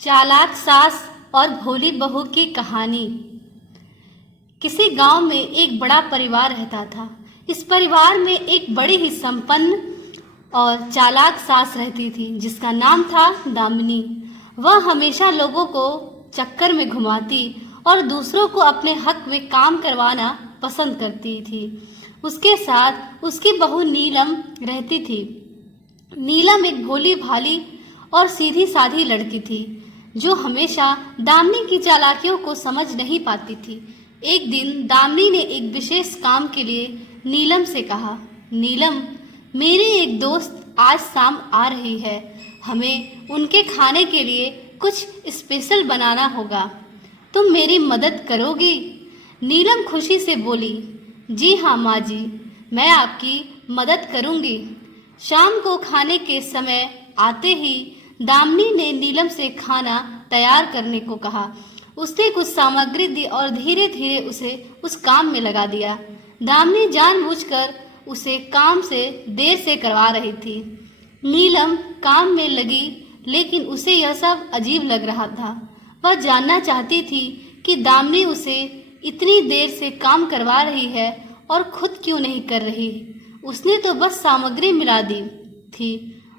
चालाक सास और भोली बहू की कहानी। किसी गांव में एक बड़ा परिवार रहता था। इस परिवार में एक बड़ी ही संपन्न और चालाक सास रहती थी जिसका नाम था दामिनी। वह हमेशा लोगों को चक्कर में घुमाती और दूसरों को अपने हक में काम करवाना पसंद करती थी। उसके साथ उसकी बहू नीलम रहती थी। नीलम एक भोली भाली और सीधी साधी लड़की थी जो हमेशा दामिनी की चालाकियों को समझ नहीं पाती थी। एक दिन दामिनी ने एक विशेष काम के लिए नीलम से कहा, नीलम, मेरी एक दोस्त आज शाम आ रही है। हमें उनके खाने के लिए कुछ स्पेशल बनाना होगा। तुम मेरी मदद करोगी? नीलम खुशी से बोली, जी हाँ माँ जी, मैं आपकी मदद करूँगी। शाम को खाने के समय आते ही दामिनी ने नीलम से खाना तैयार करने को कहा। उसने कुछ सामग्री दी और धीरे धीरे उसे उस काम में लगा दिया। दामिनी जानबूझकर उसे काम से देर से करवा रही थी। नीलम काम में लगी लेकिन उसे यह सब अजीब लग रहा था। वह जानना चाहती थी कि दामिनी उसे इतनी देर से काम करवा रही है और खुद क्यों नहीं कर रही। उसने तो बस सामग्री मिला दी थी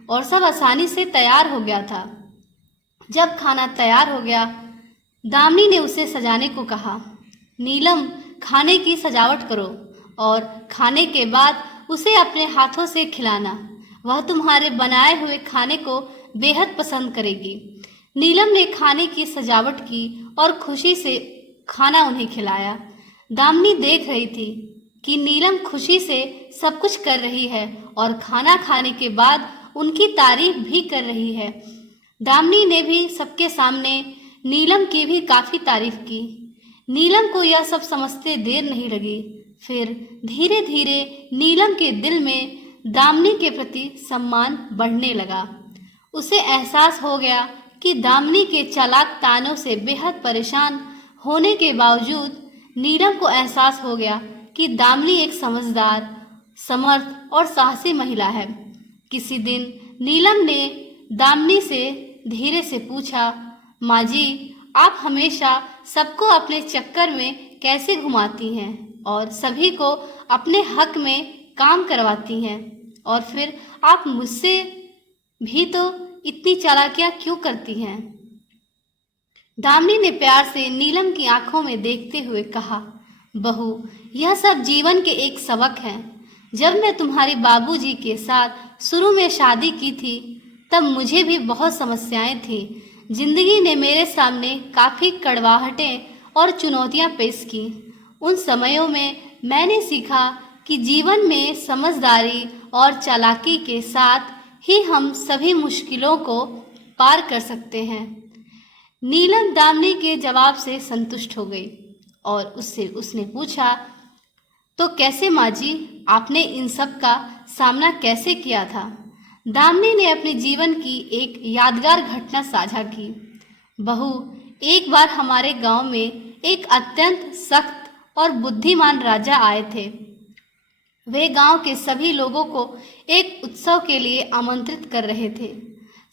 और सब आसानी से तैयार हो गया था। जब खाना तैयार हो गया, दामिनी ने उसे सजाने को कहा। नीलम, खाने की सजावट करो और खाने के बाद उसे अपने हाथों से खिलाना। वह तुम्हारे बनाए हुए खाने को बेहद पसंद करेगी। नीलम ने खाने की सजावट की और खुशी से खाना उन्हें खिलाया। दामिनी देख रही थी कि नीलम खुशी से सब कुछ कर रही है और खाना खाने के बाद उनकी तारीफ भी कर रही है। दामिनी ने भी सबके सामने नीलम की भी काफ़ी तारीफ की। नीलम को यह सब समझते देर नहीं लगी। फिर धीरे धीरे नीलम के दिल में दामिनी के प्रति सम्मान बढ़ने लगा। उसे एहसास हो गया कि दामिनी के चालाक तानों से बेहद परेशान होने के बावजूद नीलम को एहसास हो गया कि दामिनी एक समझदार, समर्थ और साहसी महिला है। किसी दिन नीलम ने दामिनी से धीरे से पूछा, माँ जी, आप हमेशा सबको अपने चक्कर में कैसे घुमाती हैं और सभी को अपने हक में काम करवाती हैं, और फिर आप मुझसे भी तो इतनी चालाकियाँ क्यों करती हैं? दामिनी ने प्यार से नीलम की आंखों में देखते हुए कहा, बहू, यह सब जीवन के एक सबक है। जब मैं तुम्हारे बाबूजी के साथ शुरू में शादी की थी तब मुझे भी बहुत समस्याएं थीं। जिंदगी ने मेरे सामने काफ़ी कड़वाहटें और चुनौतियां पेश की। उन समयों में मैंने सीखा कि जीवन में समझदारी और चालाकी के साथ ही हम सभी मुश्किलों को पार कर सकते हैं। नीलम दामिनी के जवाब से संतुष्ट हो गई और उसने पूछा, तो कैसे माँ जी, आपने इन सब का सामना कैसे किया था? दामिनी ने अपने जीवन की एक यादगार घटना साझा की। बहू, एक बार हमारे गांव में एक अत्यंत सख्त और बुद्धिमान राजा आए थे। वे गांव के सभी लोगों को एक उत्सव के लिए आमंत्रित कर रहे थे।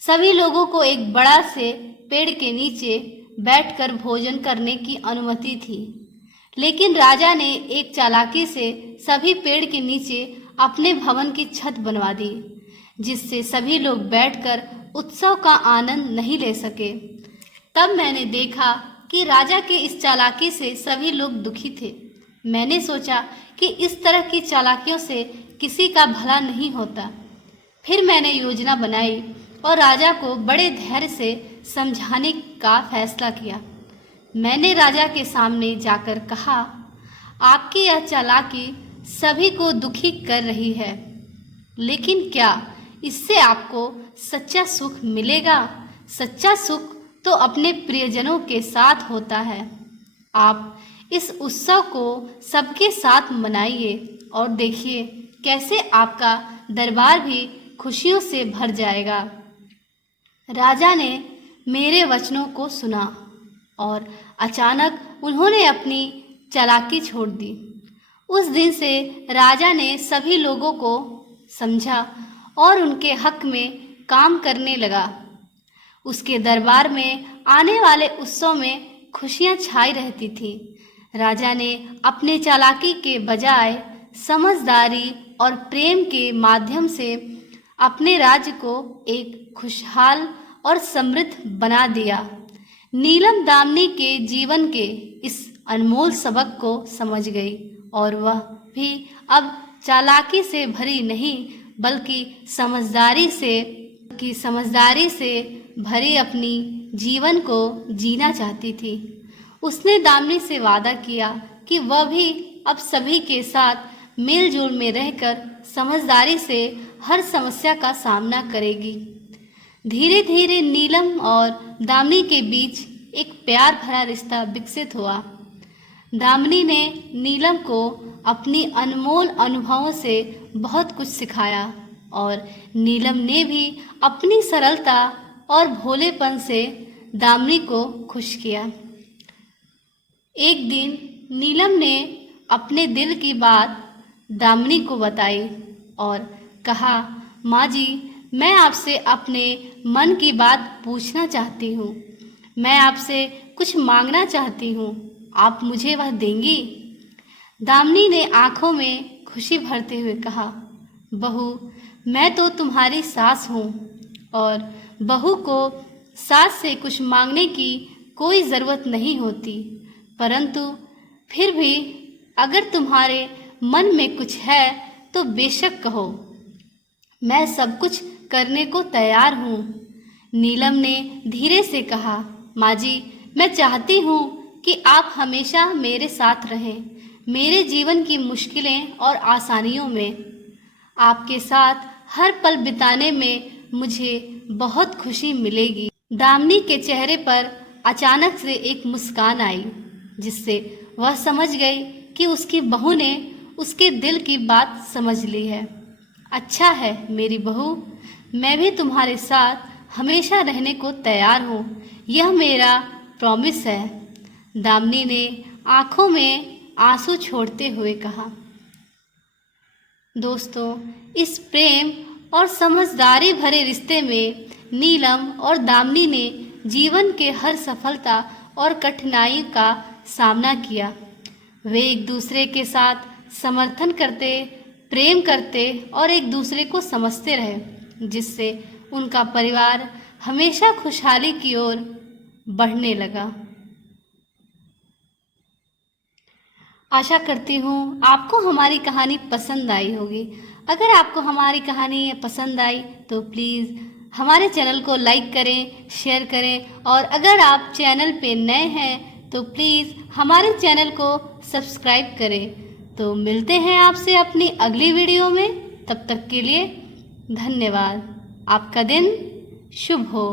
सभी लोगों को एक बड़ा से पेड़ के नीचे बैठकर भोजन करने की अनुमति थी, लेकिन राजा ने एक चालाकी से सभी पेड़ के नीचे अपने भवन की छत बनवा दी, जिससे सभी लोग बैठकर उत्सव का आनंद नहीं ले सके। तब मैंने देखा कि राजा के इस चालाकी से सभी लोग दुखी थे। मैंने सोचा कि इस तरह की चालाकियों से किसी का भला नहीं होता। फिर मैंने योजना बनाई और राजा को बड़े धैर्य से समझाने का फैसला किया। मैंने राजा के सामने जाकर कहा, आपकी यह चालाकी सभी को दुखी कर रही है, लेकिन क्या इससे आपको सच्चा सुख मिलेगा? सच्चा सुख तो अपने प्रियजनों के साथ होता है। आप इस उत्सव को सबके साथ मनाइए और देखिए कैसे आपका दरबार भी खुशियों से भर जाएगा। राजा ने मेरे वचनों को सुना और अचानक उन्होंने अपनी चालाकी छोड़ दी। उस दिन से राजा ने सभी लोगों को समझा और उनके हक में काम करने लगा। उसके दरबार में आने वाले उत्सव में खुशियां छाई रहती थी। राजा ने अपने चालाकी के बजाय समझदारी और प्रेम के माध्यम से अपने राज्य को एक खुशहाल और समृद्ध बना दिया। नीलम दामिनी के जीवन के इस अनमोल सबक को समझ गई और वह भी अब चालाकी से भरी नहीं बल्कि समझदारी से भरी अपनी जीवन को जीना चाहती थी। उसने दामिनी से वादा किया कि वह भी अब सभी के साथ मेलजोल में रहकर समझदारी से हर समस्या का सामना करेगी। धीरे धीरे नीलम और दामिनी के बीच एक प्यार भरा रिश्ता विकसित हुआ। दामिनी ने नीलम को अपनी अनमोल अनुभवों से बहुत कुछ सिखाया और नीलम ने भी अपनी सरलता और भोलेपन से दामिनी को खुश किया। एक दिन नीलम ने अपने दिल की बात दामिनी को बताई और कहा, माँ जी, मैं आपसे अपने मन की बात पूछना चाहती हूँ। मैं आपसे कुछ मांगना चाहती हूँ, आप मुझे वह देंगी? दामिनी ने आंखों में खुशी भरते हुए कहा, बहू, मैं तो तुम्हारी सास हूँ और बहू को सास से कुछ मांगने की कोई ज़रूरत नहीं होती, परंतु फिर भी अगर तुम्हारे मन में कुछ है तो बेशक कहो, मैं सब कुछ करने को तैयार हूँ। नीलम ने धीरे से कहा, माँ जी, मैं चाहती हूँ कि आप हमेशा मेरे साथ रहें, मेरे जीवन की मुश्किलें और आसानियों में। आपके साथ हर पल बिताने में मुझे बहुत खुशी मिलेगी। दामिनी के चेहरे पर अचानक से एक मुस्कान आई, जिससे वह समझ गई कि उसकी बहू ने उसके दिल की बात समझ ली है। अच्छा है मेरी बहू, मैं भी तुम्हारे साथ हमेशा रहने को तैयार हूँ, यह मेरा प्रॉमिस है। दामिनी ने आंखों में आंसू छोड़ते हुए कहा। दोस्तों, इस प्रेम और समझदारी भरे रिश्ते में नीलम और दामिनी ने जीवन के हर सफलता और कठिनाई का सामना किया। वे एक दूसरे के साथ समर्थन करते, प्रेम करते और एक दूसरे को समझते रहे, जिससे उनका परिवार हमेशा खुशहाली की ओर बढ़ने लगा। आशा करती हूँ आपको हमारी कहानी पसंद आई होगी। अगर आपको हमारी कहानी पसंद आई तो प्लीज़ हमारे चैनल को लाइक करें, शेयर करें और अगर आप चैनल पे नए हैं तो प्लीज़ हमारे चैनल को सब्सक्राइब करें। तो मिलते हैं आपसे अपनी अगली वीडियो में। तब तक के लिए धन्यवाद। आपका दिन शुभ हो।